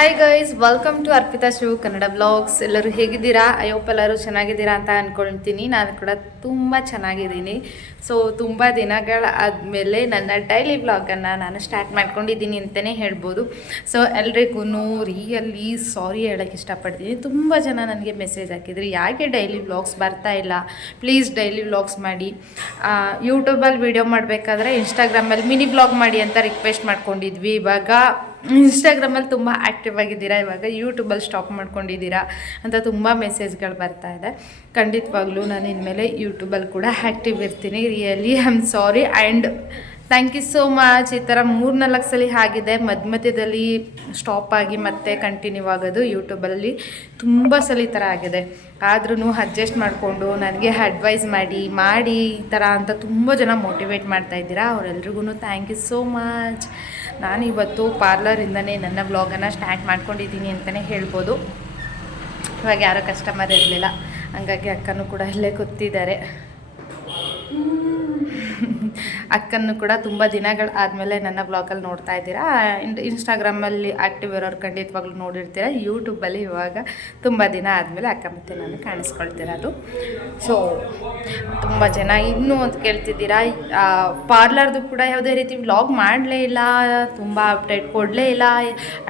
Hi guys welcome to Arpitha Shiva Kannada blogs ಎಲ್ಲರೂ ಹೇಗಿದ್ದೀರಾ? ಐಯೋಪ್ ಎಲ್ಲರೂ ಚೆನ್ನಾಗಿದ್ದೀರಾ ಅಂತ ಅಂದ್ಕೊಳ್ತೀನಿ ನಾನು ಕೂಡ ತುಂಬ ಚೆನ್ನಾಗಿದ್ದೀನಿ. ಸೊ ತುಂಬ ದಿನಗಳ ಆದಮೇಲೆ ನನ್ನ ಡೈಲಿ ಬ್ಲಾಗನ್ನು ನಾನು ಸ್ಟಾರ್ಟ್ ಮಾಡ್ಕೊಂಡಿದ್ದೀನಿ ಅಂತಲೇ ಹೇಳ್ಬೋದು. ಸೊ ಎಲ್ರಿಗೂ ರಿಯಲಿ ಸಾರಿ ಹೇಳೋಕ್ಕೆ ಇಷ್ಟಪಡ್ತೀನಿ. ತುಂಬ ಜನ ನನಗೆ ಮೆಸೇಜ್ ಹಾಕಿದ್ರು, ಯಾಕೆ ಡೈಲಿ ವ್ಲಾಗ್ಸ್ ಬರ್ತಾ ಇಲ್ಲ? ಪ್ಲೀಸ್ ಡೈಲಿ ವ್ಲಾಗ್ಸ್ ಮಾಡಿ. ಯೂಟ್ಯೂಬಲ್ಲಿ ವೀಡಿಯೋ ಮಾಡಬೇಕಾದ್ರೆ ಇನ್ಸ್ಟಾಗ್ರಾಮಲ್ಲಿ ಮಿನಿ ಬ್ಲಾಗ್ ಮಾಡಿ ಅಂತ ರಿಕ್ವೆಸ್ಟ್ ಮಾಡ್ಕೊಂಡಿದ್ವಿ. ಇವಾಗ ಇನ್ಸ್ಟಾಗ್ರಾಮಲ್ಲಿ ತುಂಬ ಆ್ಯಕ್ಟಿವ್ ಆಗಿದ್ದೀರಾ? ಇವಾಗ ಯೂಟ್ಯೂಬಲ್ಲಿ ಸ್ಟಾಪ್ ಮಾಡ್ಕೊಂಡಿದ್ದೀರಾ? ಅಂತ ತುಂಬ ಮೆಸೇಜ್ಗಳು ಬರ್ತಾ ಇದೆ. ಖಂಡಿತವಾಗ್ಲೂ ನಾನು ಇನ್ಮೇಲೆ ಯೂಟ್ಯೂಬಲ್ಲಿ ಕೂಡ ಆ್ಯಕ್ಟಿವ್ ಇರ್ತೀನಿ. Really I am sorry and thank you so much ಈ ಥರ ಮೂರು ನಾಲ್ಕು ಸಲ ಆಗಿದೆ. ಮಧ್ಯ ಮಧ್ಯದಲ್ಲಿ ಸ್ಟಾಪ್ ಆಗಿ ಮತ್ತೆ ಕಂಟಿನ್ಯೂ ಆಗೋದು ಯೂಟ್ಯೂಬಲ್ಲಿ ತುಂಬ ಸಲ ಈ ಥರ ಆಗಿದೆ. ಆದ್ರೂ ಅಡ್ಜಸ್ಟ್ ಮಾಡಿಕೊಂಡು ನನಗೆ ಅಡ್ವೈಸ್ ಮಾಡಿ ಮಾಡಿ ಈ ಥರ ಅಂತ ತುಂಬ ಜನ ಮೋಟಿವೇಟ್ ಮಾಡ್ತಾ ಇದ್ದೀರಾ. ಅವರೆಲ್ರಿಗೂ ಥ್ಯಾಂಕ್ ಯು ಸೋ ಮಚ್ ನಾನು ಇವತ್ತು ಪಾರ್ಲರಿಂದನೇ ನನ್ನ ವ್ಲಾಗನ್ನು ಸ್ಟಾರ್ಟ್ ಮಾಡ್ಕೊಂಡಿದ್ದೀನಿ ಅಂತಲೇ ಹೇಳ್ಬೋದು. ಇವಾಗ ಯಾರೂ ಕಸ್ಟಮರ್ ಇರಲಿಲ್ಲ. ಹಂಗಾಗಿ ಅಕ್ಕನೂ ಕೂಡ ಇಲ್ಲೇ ಕೂತಿದ್ದಾರೆ. ಅಕ್ಕನ್ನು ಕೂಡ ತುಂಬ ದಿನಗಳು ಆದಮೇಲೆ ನನ್ನ ಬ್ಲಾಗಲ್ಲಿ ನೋಡ್ತಾ ಇದ್ದೀರಾ. ಇನ್ಸ್ಟಾಗ್ರಾಮಲ್ಲಿ ಆ್ಯಕ್ಟಿವ್ ಇರೋರು ಖಂಡಿತವಾಗ್ಲೂ ನೋಡಿರ್ತೀರ. ಯೂಟ್ಯೂಬಲ್ಲಿ ಇವಾಗ ತುಂಬ ದಿನ ಆದಮೇಲೆ ಅಕ್ಕ ಮತ್ತೆ ನಾನು ಕಾಣಿಸ್ಕೊಳ್ತಿರೋದು ಸೊ ತುಂಬ ಜನ ಇನ್ನೂ ಅಂತ ಕೇಳ್ತಿದ್ದೀರಾ. ಪಾರ್ಲರ್ದು ಕೂಡ ಯಾವುದೇ ರೀತಿ ವ್ಲಾಗ್ ಮಾಡಲೇ ಇಲ್ಲ, ತುಂಬ ಅಪ್ಡೇಟ್ ಕೊಡಲೇ ಇಲ್ಲ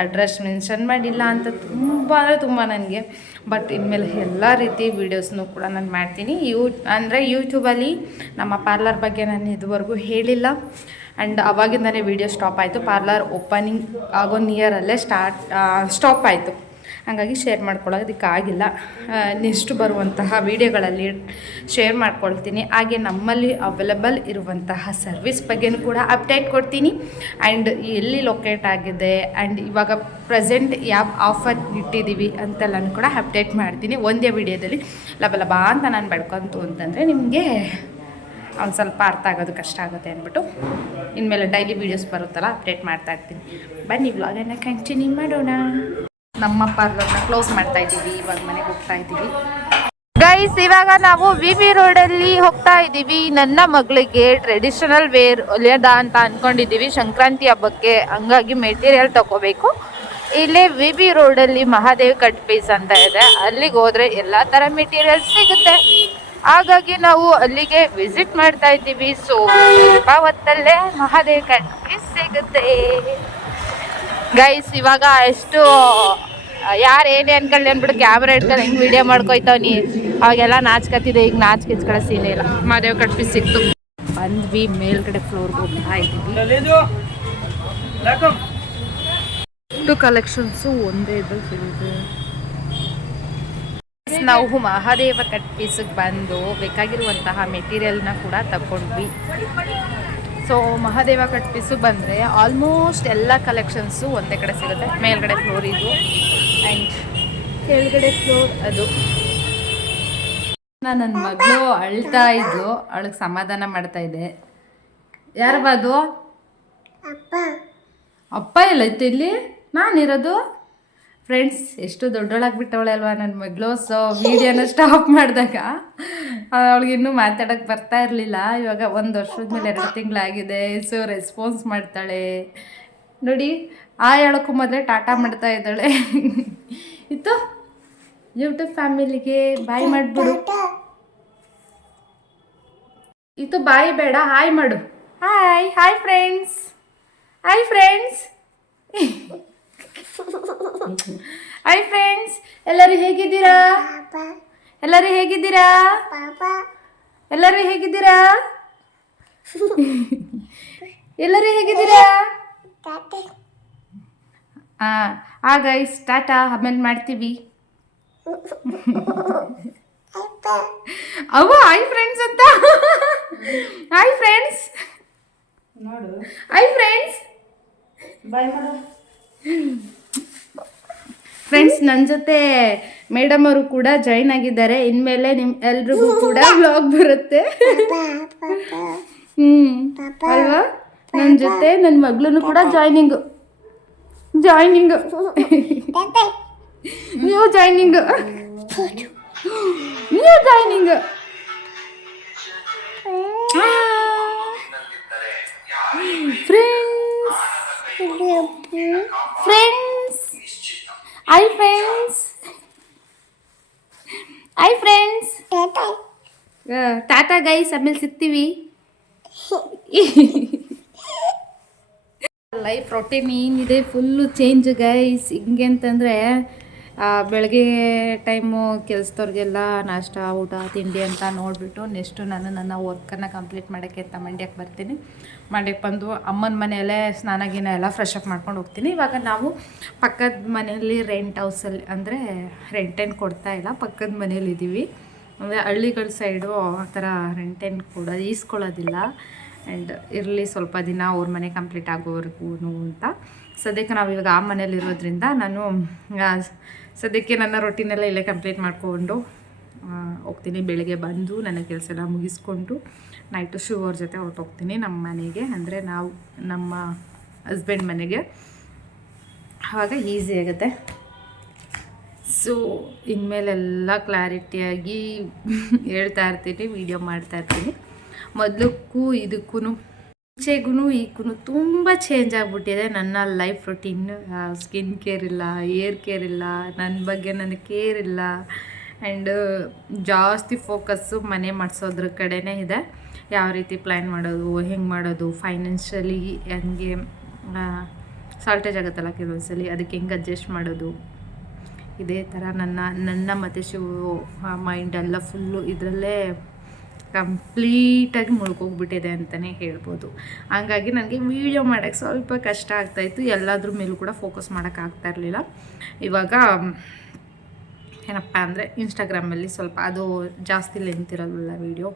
ಅಡ್ರೆಸ್ ಮೆನ್ಷನ್ ಮಾಡಿಲ್ಲ ಅಂತ ತುಂಬ ಅಂದರೆ ತುಂಬ ನನಗೆ ಬಟ್ ಇನ್ಮೇಲೆ ಎಲ್ಲ ರೀತಿ ವೀಡಿಯೋಸ್ನು ಕೂಡ ನಾನು ಮಾಡ್ತೀನಿ. ಯೂ, ಅಂದರೆ ಯೂಟ್ಯೂಬಲ್ಲಿ ನಮ್ಮ ಪಾರ್ಲರ್ ಬಗ್ಗೆ ನಾನು ಇದುವರೆಗೂ ಹೇಳಿಲ್ಲ. ಆ್ಯಂಡ್ ಅವಾಗಿಂದನೇ ವೀಡಿಯೋ ಸ್ಟಾಪ್ ಆಯಿತು. ಪಾರ್ಲರ್ ಓಪನಿಂಗ್ ಆಗೋ ನಿಯರಲ್ಲೇ ಸ್ಟಾರ್ಟ್ ಸ್ಟಾಪ್ ಆಯಿತು. ಹಾಗಾಗಿ ಶೇರ್ ಮಾಡ್ಕೊಳ್ಳೋದಕ್ಕಾಗಿಲ್ಲ ನೆಕ್ಸ್ಟ್ ಬರುವಂತಹ ವಿಡಿಯೋಗಳಲ್ಲಿ ಶೇರ್ ಮಾಡ್ಕೊಳ್ತೀನಿ. ಹಾಗೆ ನಮ್ಮಲ್ಲಿ ಅವೈಲಬಲ್ ಇರುವಂತಹ ಸರ್ವಿಸ್ ಬಗ್ಗೆನೂ ಕೂಡ ಅಪ್ಡೇಟ್ ಕೊಡ್ತೀನಿ. ಆ್ಯಂಡ್ ಎಲ್ಲಿ ಲೊಕೇಟ್ ಆಗಿದೆ ಆ್ಯಂಡ್ ಇವಾಗ ಪ್ರೆಸೆಂಟ್ ಯಾವ ಆಫರ್ ಇಟ್ಟಿದ್ದೀವಿ ಅಂತೆಲ್ಲನೂ ಕೂಡ ಅಪ್ಡೇಟ್ ಮಾಡ್ತೀನಿ. ಒಂದೇ ವಿಡಿಯೋದಲ್ಲಿ ಲಬ ಲಬ ಅಂತ ನಾನು ಬೆಳ್ಕೊಂತು ಅಂತಂದರೆ ನಿಮಗೆ ಒಂದು ಸ್ವಲ್ಪ ಅರ್ಥ ಆಗೋದು ಕಷ್ಟ ಆಗುತ್ತೆ ಅಂದ್ಬಿಟ್ಟು ಇನ್ಮೇಲೆ ಡೈಲಿ ವೀಡಿಯೋಸ್ ಬರುತ್ತಲ್ಲ ಅಪ್ಡೇಟ್ ಮಾಡ್ತಾ ಇರ್ತೀನಿ. ಬನ್ನಿ ವ್ಲಾಗನ್ನು ಕಂಟಿನ್ಯೂ ಮಾಡೋಣ. ನಮ್ಮ ಪಾರ್ಲರ್ನ ಕ್ಲೋಸ್ ಮಾಡ್ತಾ ಇದ್ದೀವಿ, ಇವಾಗ ಮನೆಗೆ ಹೋಗ್ತಾ ಇದ್ದೀವಿ. ಗೈಸ್ ಇವಾಗ ನಾವು ವಿ ವಿ ರೋಡಲ್ಲಿ ಹೋಗ್ತಾ ಇದ್ದೀವಿ. ನನ್ನ ಮಗಳಿಗೆ ಟ್ರೆಡಿಷನಲ್ ವೇರ್ ಒಲಿಯದ ಅಂತ ಅಂದ್ಕೊಂಡಿದ್ದೀವಿ ಸಂಕ್ರಾಂತಿ ಹಬ್ಬಕ್ಕೆ ಹಂಗಾಗಿ ಮೆಟೀರಿಯಲ್ ತಗೋಬೇಕು. ಇಲ್ಲೇ ವಿ ವಿ ರೋಡಲ್ಲಿ ಮಹಾದೇವ್ ಕಟ್ ಪೀಸ್ ಅಂತ ಇದೆ. ಅಲ್ಲಿಗೆ ಹೋದ್ರೆ ಎಲ್ಲ ಥರ ಮೆಟೀರಿಯಲ್ ಸಿಗುತ್ತೆ. ಹಾಗಾಗಿ ನಾವು ಅಲ್ಲಿಗೆ ವಿಸಿಟ್ ಮಾಡ್ತಾ ಇದ್ದೀವಿ. ಸೊ ಸ್ವಲ್ಪ ಹೊತ್ತಲ್ಲೇ ಮಹಾದೇವ್ ಕಟ್ ಪೀಸ್ ಸಿಗುತ್ತೆ. ಗೈಸ್ ಇವಾಗ ಎಷ್ಟು ಯಾರು ಏನೇ ಅನ್ಕೊಳ್ಳಿ ಅಂದ್ಬಿಟ್ಟು ಕ್ಯಾಮ್ರಾ ಇಟ್ಕೊಂಡು ಹೆಂಗೆ ವಿಡಿಯೋ ಮಾಡ್ಕೊಯ್ತಾವ್ನಿ ಅವಾಗೆಲ್ಲ ನಾಚ್ಕತ್ತಿದೆ ಈಗ ನಾಚ್ ನಾಚ್ಕಿಚ್ಕೊಳ್ಳೋ ಸೀನ್ ಇಲ್ಲ. ಮಾದೇವ್ ಕಟ್ಪಿ ಸಿಕ್ತು. ಬಂದ್ವಿ ಮೇಲ್ಗಡೆ ಫ್ಲೋರ್ಗೆ ಹೋಗ್ತಾ ಇದ್ದೀವಿ. ಟು ಕಲೆಕ್ಷನ್ಸು ಒಂದೇ ಇದು ಸಿಗುತ್ತೆ ನಾವು ಮಹಾದೇವ ಕಟ್ ಪೀಸಿಗೆ ಬಂದು ಬೇಕಾಗಿರುವಂತಹ ಮೆಟೀರಿಯಲ್ನ ಕೂಡ ತಗೊಂಡ್ವಿ. ಸೊ ಮಹಾದೇವ ಕಟ್ ಪೀಸು ಬಂದರೆ ಆಲ್ಮೋಸ್ಟ್ ಎಲ್ಲ ಕಲೆಕ್ಷನ್ಸು ಒಂದೇ ಕಡೆ ಸಿಗುತ್ತೆ. ಮೇಲ್ಗಡೆ ಫ್ಲೋರ್ ಇದು. ಆ್ಯಂಡ್ ಕೆಳಗಡೆ ಫ್ಲೋರ್ ಅದು. ನನ್ನ ಮಗಳು ಅಳ್ತಾ ಇದ್ದು ಅವಳಿಗೆ ಸಮಾಧಾನ ಮಾಡ್ತಾ ಇದೆ. ಯಾರು ಅದು ಅಪ್ಪ. ಇಲ್ಲ ಇತ್ತು ಇಲ್ಲಿ? ನಾನಿರೋದು ಫ್ರೆಂಡ್ಸ್ ಎಷ್ಟು ದೊಡ್ಡೋಳಾಗ್ಬಿಟ್ಟವಳೆ ಅಲ್ವಾ ನನ್ನ ಮಗಳು. ಸೊ ವೀಡಿಯೋನ ಸ್ಟಾಪ್ ಮಾಡಿದಾಗ ಅವಳಿಗೆ ಇನ್ನೂ ಮಾತಾಡೋಕ್ಕೆ ಬರ್ತಾ ಇರಲಿಲ್ಲ. ಇವಾಗ ಒಂದು ವರ್ಷದ ಮೇಲೆ ಎರಡು ತಿಂಗಳಾಗಿದೆ. ಸೊ ರೆಸ್ಪಾನ್ಸ್ ಮಾಡ್ತಾಳೆ. ನೋಡಿ ಆ ಹೇಳೋಕ್ಕೂ ಮೊದಲೇ ಟಾಟಾ ಮಾಡ್ತಾ ಇದ್ದಾಳೆ. ಇತ್ತು? ಯೂಟ್ಯೂಬ್ ಫ್ಯಾಮಿಲಿಗೆ ಬಾಯ್ ಮಾಡಿಬಿಡು. ಇತ್ತು ಬಾಯ್ ಬೇಡ, ಹಾಯ್ ಮಾಡು. Hi hi friends. Hi friends. Hi friends. ಎಲ್ಲರೂ ಹೇಗಿದ್ದೀರಾ? ಎಲ್ಲರೂ ಹೇಗಿದ್ದೀರಾ? ಎಲ್ಲರೂ ಹೇಗಿದ್ದೀರಾ? ಎಲ್ಲರೂ ಹೇಗಿದ್ದೀರಾ? ಆ ಆ ಗೈಸ್ ಟಾಟಾ ಆಮೇಲೆ ಮಾಡ್ತೀವಿ. ಅವ ಐ ಫ್ರೆಂಡ್ಸ್ ಅಂತ. ಹಾಯ್ ಫ್ರೆಂಡ್ಸ್ ನೋಡು. ಹಾಯ್ ಫ್ರೆಂಡ್ಸ್ ಬಾಯ್ ಮಾಡು ಫ್ರೆಂಡ್ಸ್ ನನ್ನ ಜೊತೆ ಮೇಡಮ್ ಅವರು ಕೂಡ ಜಾಯ್ನ್ ಆಗಿದ್ದಾರೆ. ಇನ್ಮೇಲೆ ನಿಮ್ ಎಲ್ರಿಗೂ ಕೂಡ ಬ್ಲಾಗ್ ಬರುತ್ತೆ. ಹ್ಮ್. ಅಲ್ವಾ? ನನ್ನ ಜೊತೆ ನನ್ನ ಮಗಳು ಕೂಡ joining joining new joining new joining friends friends hi friends hi friends tata guys ಆಮೇಲೆ ಸಿಗ್ತೀವಿ. ಲೈಫ್ ರೊಟೀನ್ ಏನಿದೆ ಫುಲ್ಲು ಚೇಂಜ್ ಗೈಸ್ ಹಿಂಗೆ ಅಂತಂದರೆ ಬೆಳಗ್ಗೆ ಟೈಮು ಕೆಲಸದವ್ರಿಗೆಲ್ಲ ನಾಷ್ಟ, ಊಟ, ತಿಂಡಿ ಅಂತ ನೋಡಿಬಿಟ್ಟು ನೆಕ್ಸ್ಟು ನಾನು ನನ್ನ ವರ್ಕನ್ನು ಕಂಪ್ಲೀಟ್ ಮಾಡೋಕ್ಕೆ ಅಂತ ಮಂಡ್ಯಕ್ಕೆ ಬರ್ತೀನಿ. ಮಂಡ್ಯಕ್ಕೆ ಬಂದು ಅಮ್ಮನ ಮನೆಯಲ್ಲೇ ಸ್ನಾನ ಗೀನ ಎಲ್ಲ ಫ್ರೆಶ್ ಅಪ್ ಮಾಡ್ಕೊಂಡು ಹೋಗ್ತೀನಿ. ಇವಾಗ ನಾವು ಪಕ್ಕದ ಮನೆಯಲ್ಲಿ ರೆಂಟ್ ಹೌಸಲ್ಲಿ ಅಂದರೆ ರೆಂಟೇನು ಕೊಡ್ತಾ ಇಲ್ಲ, ಪಕ್ಕದ ಮನೇಲಿ ಇದ್ದೀವಿ ಅಂದರೆ ಹಳ್ಳಿಗಳ ಸೈಡು ಆ ಥರ ರೆಂಟೇನು ಕೊಡೋದು ಈಸ್ಕೊಳ್ಳೋದಿಲ್ಲ. ಆ್ಯಂಡ್ ಇರಲಿ ಸ್ವಲ್ಪ ದಿನ ಅವ್ರ ಮನೆ ಕಂಪ್ಲೀಟ್ ಆಗೋವರೆಗೂ ಅಂತ. ಸದ್ಯಕ್ಕೆ ನಾವು ಇವಾಗ ಆ ಮನೇಲಿರೋದ್ರಿಂದ ನಾನು ಸದ್ಯಕ್ಕೆ ನನ್ನ ರೊಟೀನೆಲ್ಲ ಇಲ್ಲೇ ಕಂಪ್ಲೀಟ್ ಮಾಡಿಕೊಂಡು ಹೋಗ್ತೀನಿ. ಬೆಳಿಗ್ಗೆ ಬಂದು ನನ್ನ ಕೆಲಸ ಎಲ್ಲ ಮುಗಿಸ್ಕೊಂಡು ನೈಟು ಶೂ ಅವ್ರ ಜೊತೆ ಹೊರಟೋಗ್ತೀನಿ ನಮ್ಮ ಮನೆಗೆ. ಅಂದರೆ ನಾವು, ನಮ್ಮ ಹಸ್ಬೆಂಡ್ ಮನೆಗೆ. ಆವಾಗ ಈಸಿ ಆಗುತ್ತೆ. ಸೊ ಇನ್ಮೇಲೆಲ್ಲ ಕ್ಲಾರಿಟಿಯಾಗಿ ಹೇಳ್ತಾ ಇರ್ತೀನಿ ವೀಡಿಯೋ ಮಾಡ್ತಾ ಇರ್ತೀನಿ. ಮೊದಲಕ್ಕೂ ಇದಕ್ಕೂ ಮುಂಚೆಗೂ ಈಗೂ ತುಂಬ ಚೇಂಜ್ ಆಗಿಬಿಟ್ಟಿದೆ ನನ್ನ ಲೈಫ್ ರೊಟೀನ್ ಸ್ಕಿನ್ ಕೇರ್ ಇಲ್ಲ ಏರ್ ಕೇರ್ ಇಲ್ಲ ನನ್ನ ಬಗ್ಗೆ ನನಗೆ ಕೇರ್ ಇಲ್ಲ ಆ್ಯಂಡ್ ಜಾಸ್ತಿ ಫೋಕಸ್ಸು ಮನೆ ಮಾಡಿಸೋದ್ರ ಕಡೆನೇ ಇದೆ. ಯಾವ ರೀತಿ ಪ್ಲ್ಯಾನ್ ಮಾಡೋದು, ಹೆಂಗೆ ಮಾಡೋದು ಫೈನಾನ್ಷಿಯಲಿ ಹೆಂಗೆ ಸಾಲ್ಟೇಜ್ ಆಗುತ್ತಲ್ಲ ಕೆಲವೊಂದ್ಸಲಿ, ಅದಕ್ಕೆ ಹೆಂಗೆ ಅಡ್ಜಸ್ಟ್ ಮಾಡೋದು. ಇದೇ ಥರ ನನ್ನ ನನ್ನ ಮತ್ತು ಶಿವ ಮೈಂಡ್ ಎಲ್ಲ ಫುಲ್ಲು ಇದರಲ್ಲೇ ಕಂಪ್ಲೀಟಾಗಿ ಮುಳುಗೋಗ್ಬಿಟ್ಟಿದೆ ಅಂತಲೇ ಹೇಳ್ಬೋದು. ಹಾಗಾಗಿ ನನಗೆ ವೀಡಿಯೋ ಮಾಡೋಕ್ಕೆ ಸ್ವಲ್ಪ ಕಷ್ಟ ಆಗ್ತಾಯಿತ್ತು ಎಲ್ಲದ್ರ ಮೇಲೂ ಕೂಡ ಫೋಕಸ್ ಮಾಡೋಕ್ಕಾಗ್ತಾ ಇರಲಿಲ್ಲ. ಇವಾಗ, ಏನಪ್ಪ ಅಂದರೆ ಇನ್ಸ್ಟಾಗ್ರಾಮಲ್ಲಿ ಸ್ವಲ್ಪ ಅದು ಜಾಸ್ತಿ ಲೆಂತ್ ಇರೋಲ್ಲ video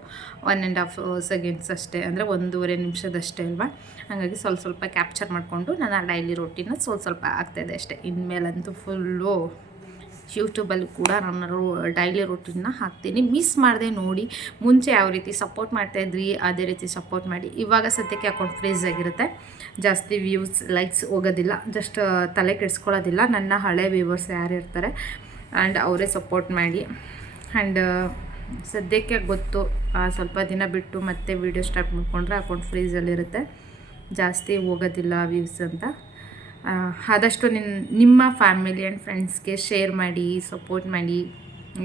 one and half seconds ಅಷ್ಟೇ. ಅಂದರೆ ಒಂದೂವರೆ ನಿಮಿಷದಷ್ಟೇ ಅಲ್ವಾ? ಹಾಗಾಗಿ ಸ್ವಲ್ಪ ಸ್ವಲ್ಪ ಕ್ಯಾಪ್ಚರ್ ಮಾಡಿಕೊಂಡು ನನ್ನ ಡೈಲಿ ರೊಟೀನ ಸ್ವಲ್ಪ ಸ್ವಲ್ಪ ಆಗ್ತಾಯಿದೆ ಅಷ್ಟೇ. ಇನ್ಮೇಲಂತೂ ಫುಲ್ಲು ಯೂಟ್ಯೂಬಲ್ಲಿ ಕೂಡ ನಾನು ಡೈಲಿ ರೂಟೀನ್ನ ಹಾಕ್ತೀನಿ. ಮಿಸ್ ಮಾಡದೆ ನೋಡಿ, ಮುಂಚೆ ಯಾವ ರೀತಿ ಸಪೋರ್ಟ್ ಮಾಡ್ತಾಯಿದ್ರಿ ಅದೇ ರೀತಿ ಸಪೋರ್ಟ್ ಮಾಡಿ. ಇವಾಗ ಸದ್ಯಕ್ಕೆ ಅಕೌಂಟ್ ಫ್ರೀಸ್ ಆಗಿರುತ್ತೆ. ಜಾಸ್ತಿ ವ್ಯೂಸ್ ಲೈಕ್ಸ್ ಹೋಗೋದಿಲ್ಲ. ಜಸ್ಟ್ ತಲೆ ಕೆಡಿಸ್ಕೊಳ್ಳೋದಿಲ್ಲ. ನನ್ನ ಹಳೆ ವ್ಯೂವರ್ಸ್ ಯಾರು ಇರ್ತಾರೆ ಆ್ಯಂಡ್ ಅವರೇ ಸಪೋರ್ಟ್ ಮಾಡಿ. ಆ್ಯಂಡ್ ಸದ್ಯಕ್ಕೆ ಗೊತ್ತು ಸ್ವಲ್ಪ ದಿನ ಬಿಟ್ಟು ಮತ್ತೆ ವೀಡಿಯೋ ಸ್ಟಾರ್ಟ್ ಮಾಡಿಕೊಂಡ್ರೆ ಅಕೌಂಟ್ ಫ್ರೀಸಲ್ಲಿರುತ್ತೆ ಜಾಸ್ತಿ ಹೋಗೋದಿಲ್ಲ ವ್ಯೂಸ್ ಅಂತ. ಆದಷ್ಟು ನಿನ್ನ ನಿಮ್ಮ ಫ್ಯಾಮಿಲಿ ಆ್ಯಂಡ್ ಫ್ರೆಂಡ್ಸ್ಗೆ ಶೇರ್ ಮಾಡಿ ಸಪೋರ್ಟ್ ಮಾಡಿ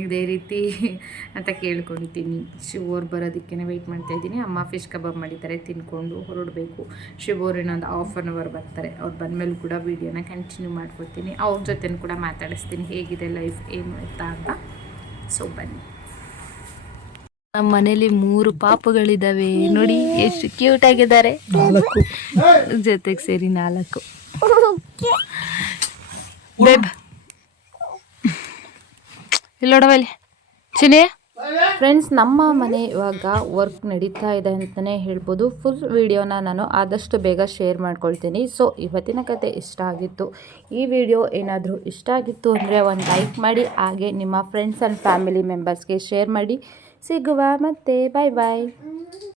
ಇದೇ ರೀತಿ ಅಂತ ಕೇಳ್ಕೊಂಡಿದ್ದೀನಿ. ಶಿವೋರು ಬರೋದಕ್ಕೇ ವೆಯ್ಟ್ ಮಾಡ್ತಾ ಇದ್ದೀನಿ. ಅಮ್ಮ ಫಿಶ್ ಕಬಾಬ್ ಮಾಡಿದ್ದಾರೆ ತಿನ್ಕೊಂಡು ಹೊರಡಬೇಕು. ಶಿವ್ ಅವ್ರು ಇನ್ನೊಂದು ಹಾಫ್ ಆನ್ ಅವರ್ ಬರ್ತಾರೆ. ಅವ್ರು ಬಂದಮೇಲೆ ಕೂಡ ವೀಡಿಯೋನ ಕಂಟಿನ್ಯೂ ಮಾಡ್ಕೊತೀನಿ ಅವ್ರ ಜೊತೆ ಕೂಡ ಮಾತಾಡಿಸ್ತೀನಿ. ಹೇಗಿದೆ ಲೈಫ್ ಏನು ಅಂತ ಅಂತ. ಸೊ ಬನ್ನಿ. ನಮ್ಮ ಮನೇಲಿ ಮೂರು ಪಾಪುಗಳಿದಾವೆ. ನೋಡಿ ಎಷ್ಟು ಕ್ಯೂಟ್ ಆಗಿದ್ದಾರೆ. ಜೊತೆಗೆ ಸೇರಿ ನಾಲ್ಕು. ಬೇಬ್ ಇಲ್ಲೋಡವಲ್ಲಿ ಚಿನಿ ಫ್ರೆಂಡ್ಸ್ ನಮ್ಮ ಮನೆ ಇವಾಗ ವರ್ಕ್ ನಡೀತಾ ಇದೆ ಅಂತಲೇ ಹೇಳ್ಬೋದು. ಫುಲ್ ವಿಡಿಯೋನ ನಾನು ಆದಷ್ಟು ಬೇಗ ಶೇರ್ ಮಾಡ್ಕೊಳ್ತೀನಿ. ಸೊ ಇವತ್ತಿನ ಕತೆ ಇಷ್ಟ ಆಗಿತ್ತು. ಈ ವಿಡಿಯೋ ಏನಾದರೂ ಇಷ್ಟ ಆಗಿತ್ತು ಅಂದರೆ ಒಂದು ಲೈಕ್ ಮಾಡಿ ಹಾಗೆ ನಿಮ್ಮ ಫ್ರೆಂಡ್ಸ್ ಆ್ಯಂಡ್ ಫ್ಯಾಮಿಲಿ ಮೆಂಬರ್ಸ್ಗೆ ಶೇರ್ ಮಾಡಿ. ಸಿಗುವ ಮತ್ತೆ. ಬಾಯ್ ಬಾಯ್